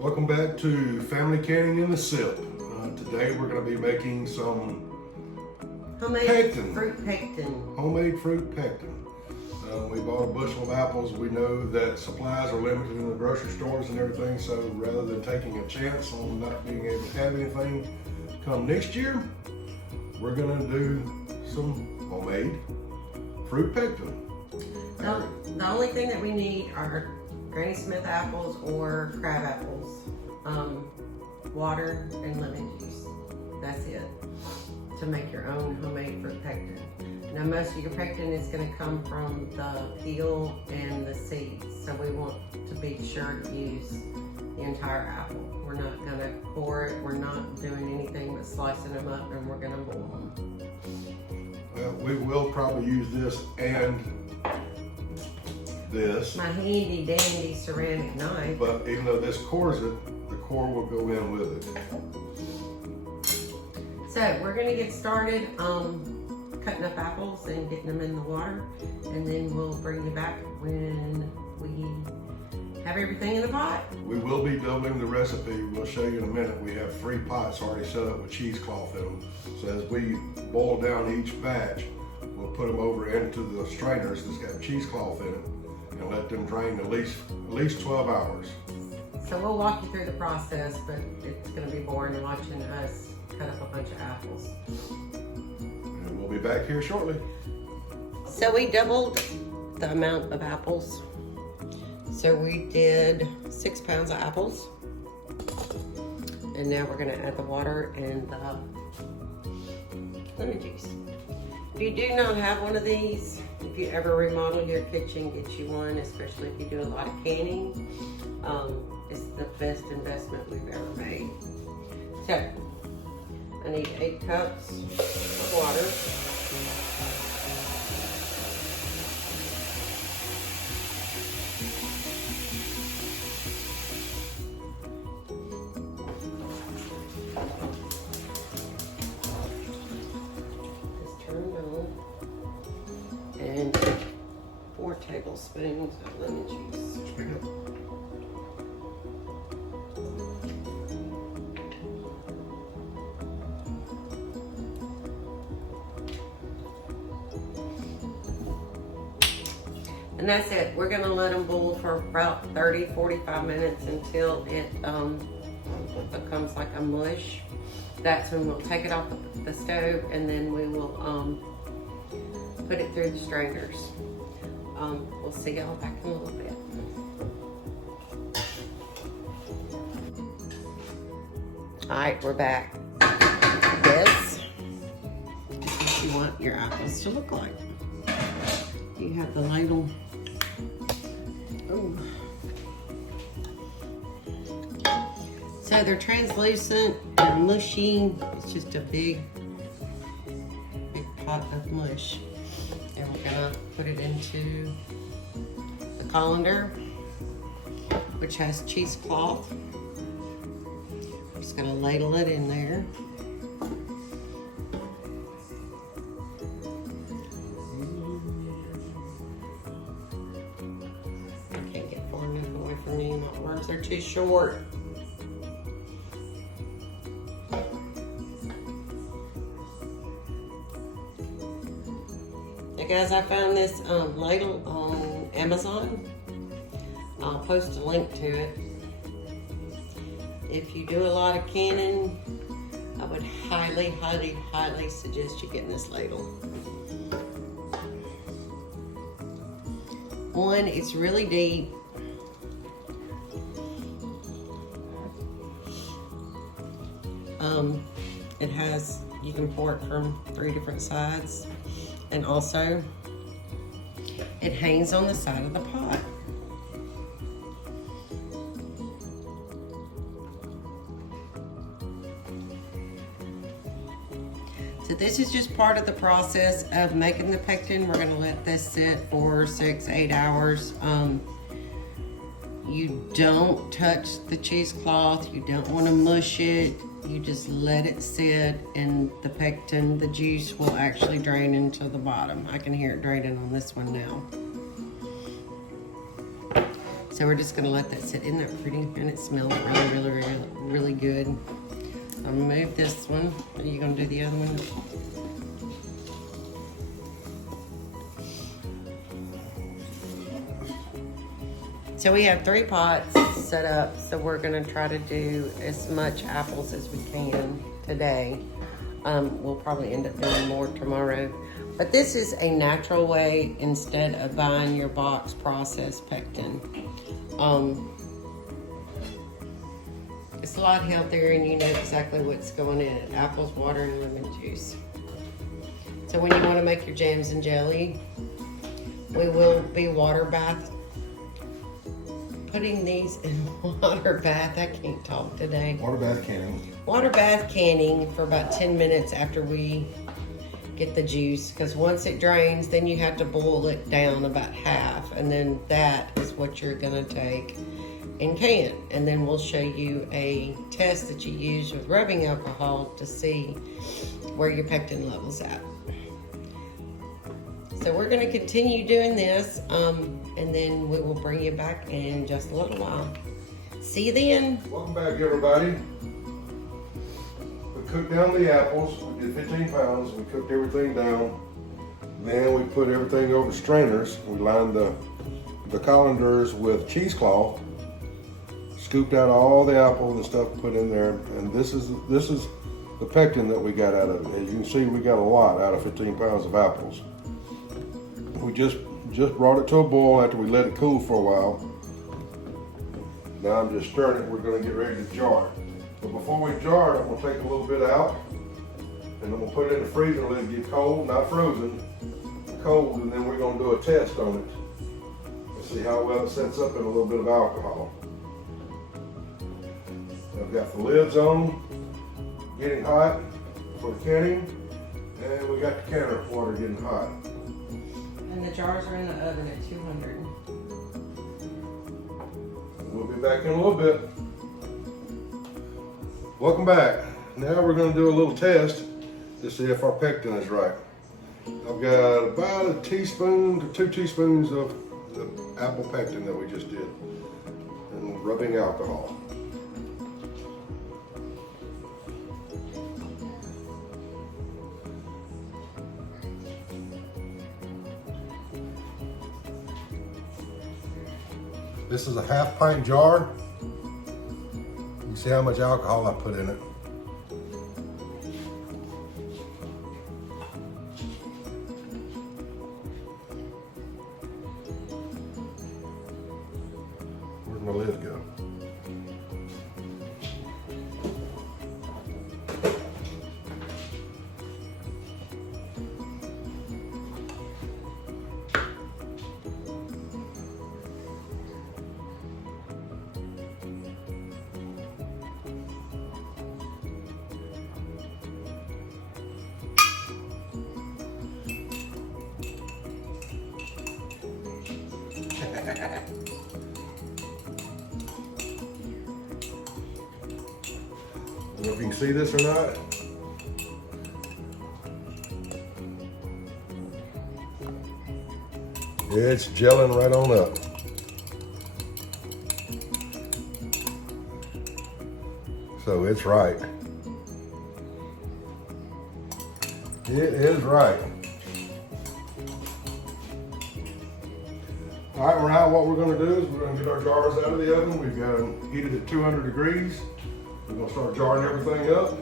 Welcome back to Family Canning in the Sip. Today we're going to be making some homemade fruit pectin. Homemade fruit pectin. We bought a bushel of apples. We know that supplies are limited in the grocery stores and everything, so rather than taking a chance on not being able to have anything come next year, we're going to do some homemade fruit pectin. The only thing that we need are Granny Smith apples or crab apples, water and lemon juice. That's it to make your own homemade fruit pectin. Now most of your pectin is going to come from the peel and the seeds, so we want to be sure to use the entire apple. We're not going to core it, we're not doing anything but slicing them up, and we're going to boil them. Well, we will probably use this and this. My handy dandy ceramic knife. But even though this cores it, the core will go in with it. So we're gonna get started cutting up apples and getting them in the water, and then we'll bring you back when we have everything in the pot. We will be doubling the recipe. We'll show you in a minute. We have 3 pots already set up with cheesecloth in them. So as we boil down each batch, we'll put them over into the strainers that's got cheesecloth in it and let them drain at least 12 hours. So we'll walk you through the process, but it's gonna be boring watching us cut up a bunch of apples. And we'll be back here shortly. So we doubled the amount of apples. So we did 6 pounds of apples. And now we're gonna add the water and the lemon juice. If you do not have one of these, if you ever remodel your kitchen, get you one, especially if you do a lot of canning. It's the best investment we've ever made. So, I need 8 cups of water. Just turn it on. And 4 tablespoons of lemon juice. And that's it. We're gonna let them boil for about 30-45 minutes until it becomes like a mush. That's when we'll take it off the stove, and then we will put it through the strainers. We'll see y'all back in a little bit. All right, we're back. This is what you want your apples to look like. You have the ladle. Ooh. So they're translucent, they're mushy. It's just a big pot of mush. And we're gonna put it into the colander, which has cheesecloth. We're just gonna ladle it in there. I can't get far enough away from me. My arms are too short. Guys, I found this ladle on Amazon. I'll post a link to it. If you do a lot of canning, I would highly, highly, highly suggest you getting this ladle. One, it's really deep. It has, you can pour it from 3 different sides. And also, it hangs on the side of the pot. So this is just part of the process of making the pectin. We're gonna let this sit for 6-8 hours. You don't touch the cheesecloth. You don't wanna mush it. You just let it sit, and the pectin, the juice will actually drain into the bottom. I can hear it draining on this one now. So we're just gonna let that sit. Isn't that pretty? And it smells really, really, really, really good. I'm gonna move this one. Are you gonna do the other one? So we have 3 pots set up, so we're gonna try to do as much apples as we can today. We'll probably end up doing more tomorrow. But this is a natural way instead of buying your box processed pectin. It's a lot healthier and you know exactly what's going in it. Apples, water, and lemon juice. So when you wanna make your jams and jelly, we will be water bath. Putting these in water bath, I can't talk today. Water bath canning. Water bath canning for about 10 minutes after we get the juice, because once it drains, then you have to boil it down about half, and then that is what you're gonna take and can. And then we'll show you a test that you use with rubbing alcohol to see where your pectin level's at. So we're gonna continue doing this, and then we will bring you back in just a little while. See you then. Welcome back, everybody. We cooked down the apples. We did 15 pounds. We cooked everything down. Then we put everything over strainers. We lined the colanders with cheesecloth. Scooped out all the apple and stuff put in there. And this is the pectin that we got out of it. As you can see, we got a lot out of 15 pounds of apples. We just brought it to a boil after we let it cool for a while. Now I'm just stirring it. We're going to get ready to jar it. But before we jar it, I'm going to take a little bit out, and I'm going to put it in the freezer and let it get cold, not frozen, cold, and then we're going to do a test on it and see how well it sets up in a little bit of alcohol. I've got the lids on, getting hot for the canning, and we got the canner water getting hot. And the jars are in the oven at 200. We'll be back in a little bit. Welcome back. Now we're going to do a little test to see if our pectin is right. I've got about a teaspoon to 2 teaspoons of the apple pectin that we just did, and rubbing alcohol. This is a 1/2 pint jar. You can see how much alcohol I put in it. Where'd my lid go? I don't know if you can see this or not. It's gelling right on up. So it's right. It is right. All right, now what we're going to do is we're going to get our jars out of the oven. We've got them heated at 200 degrees. We're going to start jarring everything up,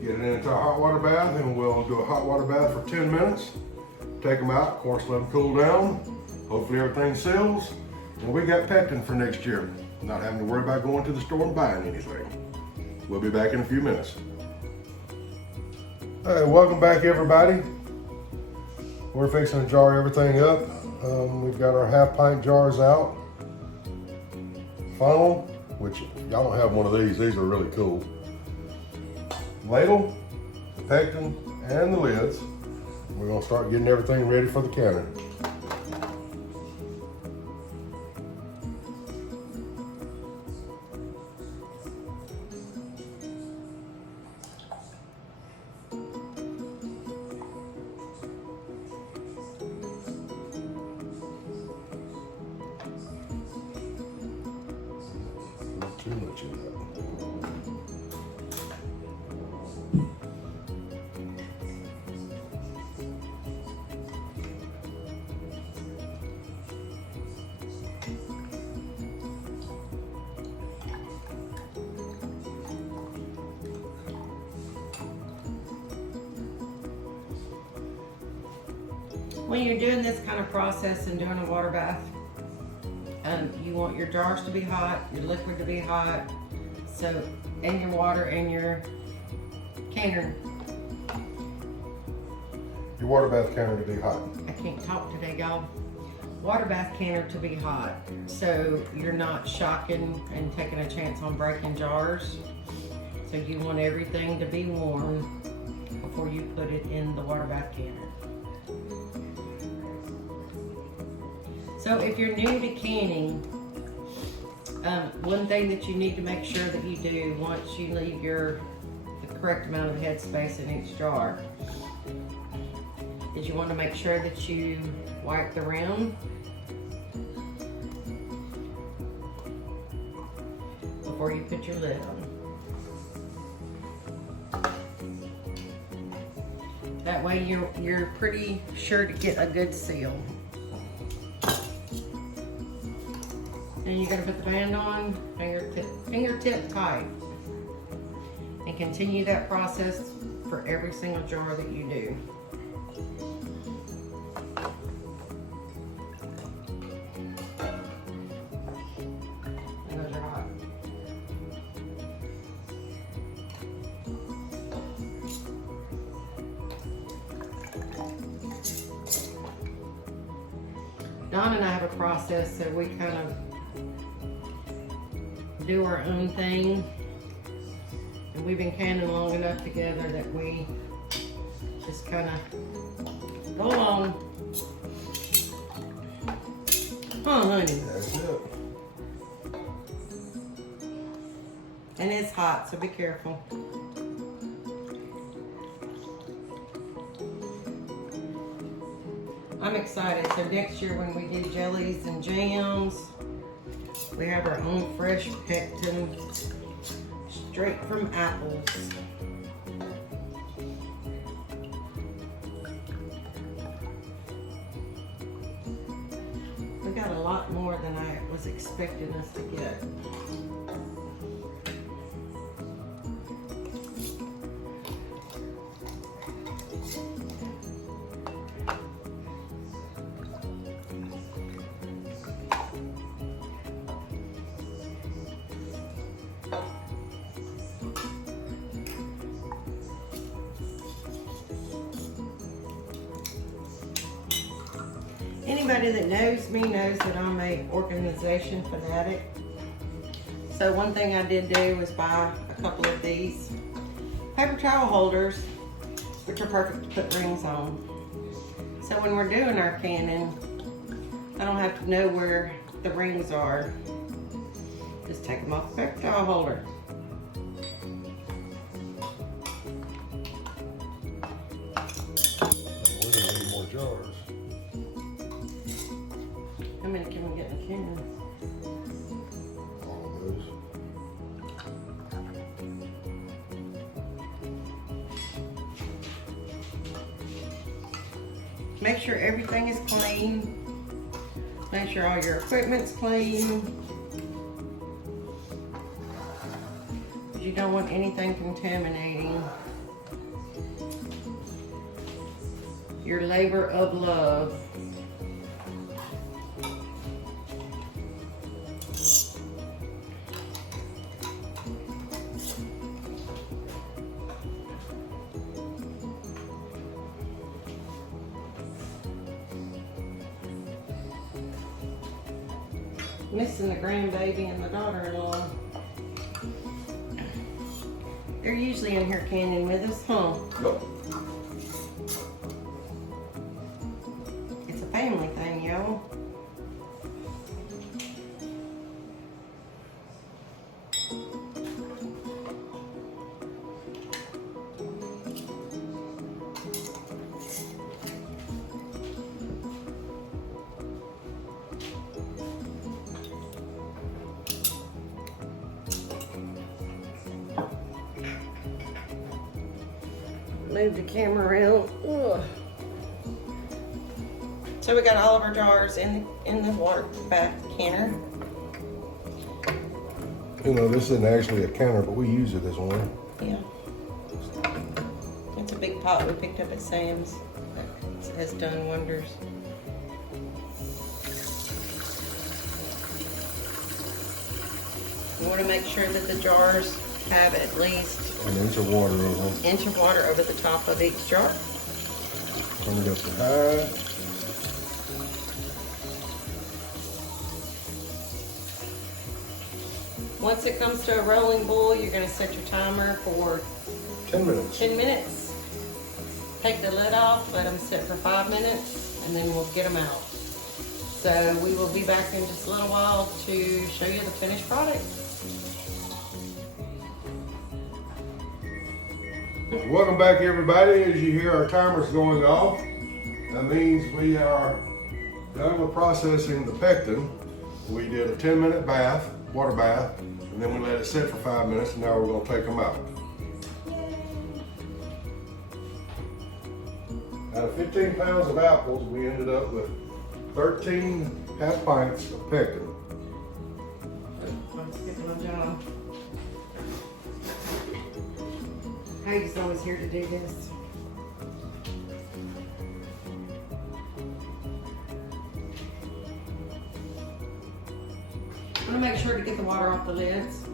get it into a hot water bath, and we'll do a hot water bath for 10 minutes. Take them out, of course, let them cool down. Hopefully everything seals. And we got pectin for next year. Not having to worry about going to the store and buying anything. We'll be back in a few minutes. All right, welcome back, everybody. We're fixing to jar everything up. We've got our 1/2 pint jars out. Funnel, which y'all don't have one of these. These are really cool. Ladle, the pectin, and the lids. We're gonna start getting everything ready for the canner. too much in that. When you're doing this kind of process and doing a water bath, you want your jars to be hot, your liquid to be hot, so, and your water and your canner. Your water bath canner to be hot. I can't talk today, y'all. Water bath canner to be hot, so you're not shocking and taking a chance on breaking jars. So you want everything to be warm before you put it in the water bath canner. So if you're new to canning, one thing that you need to make sure that you do once you leave the correct amount of headspace in each jar is you want to make sure that you wipe the rim before you put your lid on. That way you're pretty sure to get a good seal. And you're gonna put the band on, fingertip tight. And continue that process for every single jar that you do. And those are hot. Don and I have a process that we kind of do our own thing, and we've been canning long enough together that we just kind of go along. Huh, honey? That's it. And it's hot, so be careful. I'm excited. So next year when we do jellies and jams, we have our own fresh pectin straight from apples. We got a lot more than I was expecting us to get. Anybody that knows me knows that I'm a organization fanatic. So one thing I did do was buy a couple of these paper towel holders, which are perfect to put rings on. So when we're doing our canning, I don't have to know where the rings are. Just take them off the paper towel holder. We're gonna need more jars. How many can we get in the can? All of those. Make sure everything is clean. Make sure all your equipment's clean. You don't want anything contaminating your labor of love. Missing the grandbaby and the daughter-in-law. They're usually in here canning with us, huh? Yep. It's a family thing, yo. move the camera around. Ugh. So we got all of our jars in the water bath canner. You know, this isn't actually a counter, but we use it as one. Yeah. It's a big pot we picked up at Sam's. It has done wonders. You want to make sure that the jars have at least An inch of water over them. inch of water over the top of each jar. Turn it up to high. Once it comes to a rolling boil, you're going to set your timer for 10 minutes. 10 minutes. Take the lid off, let them sit for 5 minutes, and then we'll get them out. So we will be back in just a little while to show you the finished product. Welcome back, everybody. As you hear our timers going off, that means we are done with processing the pectin. We did a 10-minute bath, water bath, and then we let it sit for 5 minutes, and now we're going to take them out. Out of 15 pounds of apples, we ended up with 13 half pints of pectin. I'm skipping my job. Heidi's always here to do this. You want to make sure to get the water off the lids,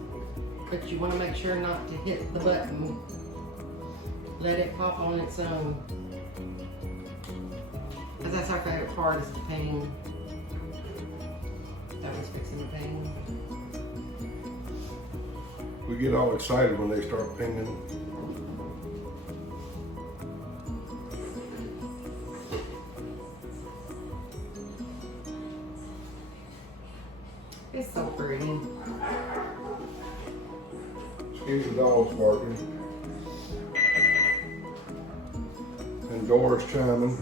but you want to make sure not to hit the button. Let it pop on its own. Because that's our favorite part, is the ping. That was fixing the ping. We get all excited when they start pinging. It's so pretty. Excuse the dogs barking. And doors chiming.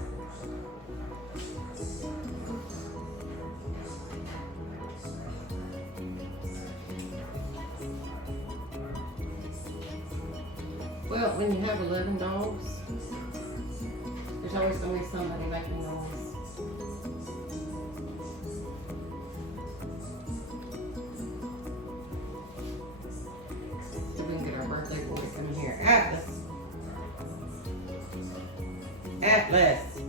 Well, when you have 11 dogs, there's always going to be somebody making noise. So we can get our birthday boy coming here. Atlas. Atlas.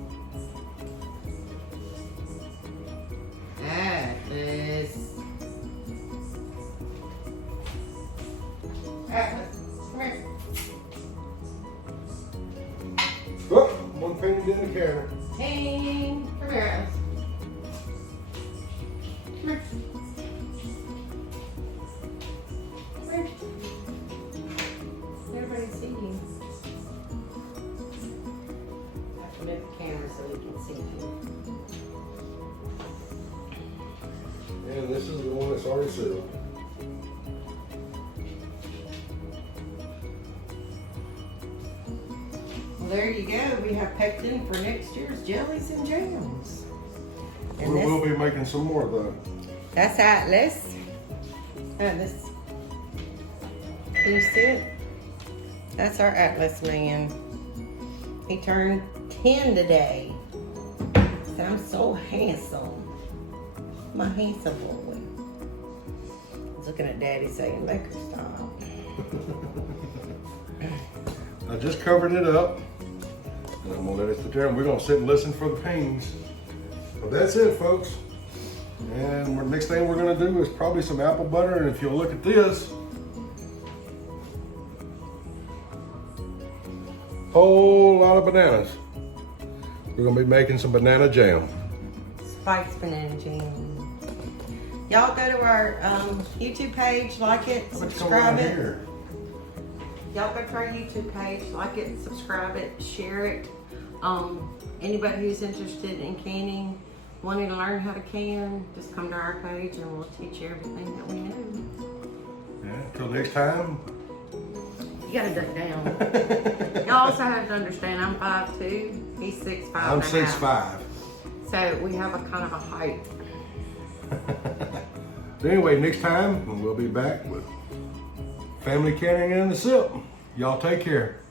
Atlas. Atlas. Come here. Oh, one pinged in the camera. Hey, come here, Atlas. Come here. Come here. Everybody see you. I have to move the camera so we can see you. And this is the one that's already sealed. Well, there you go. We have pectin for next year's jellies and jams. And We will be making some more though. that's Atlas. Atlas. Can you see it? That's our Atlas man. He turned 10 today. So I'm so handsome. My handsome boy. He's looking at Daddy saying, make her stop. I just covered it up. And I'm gonna let it sit there and we're gonna sit and listen for the pings. But that's it, folks. And the next thing we're gonna do is probably some apple butter. And if you'll look at this, whole lot of bananas. We're gonna be making some banana jam. Spikes banana jam. Y'all go to our YouTube page, like it, What's going on subscribe it. here? Y'all go to our YouTube page, like it, subscribe it, share it. Anybody who's interested in canning, wanting to learn how to can, just come to our page and we'll teach you everything that we know. Yeah, until next time. You gotta duck down. Y'all also have to understand I'm 5'2", he's 6'5". I'm 6'5". So we have a kind of a height. Anyway, next time we'll be back with Family Canning and the Sip. Y'all take care.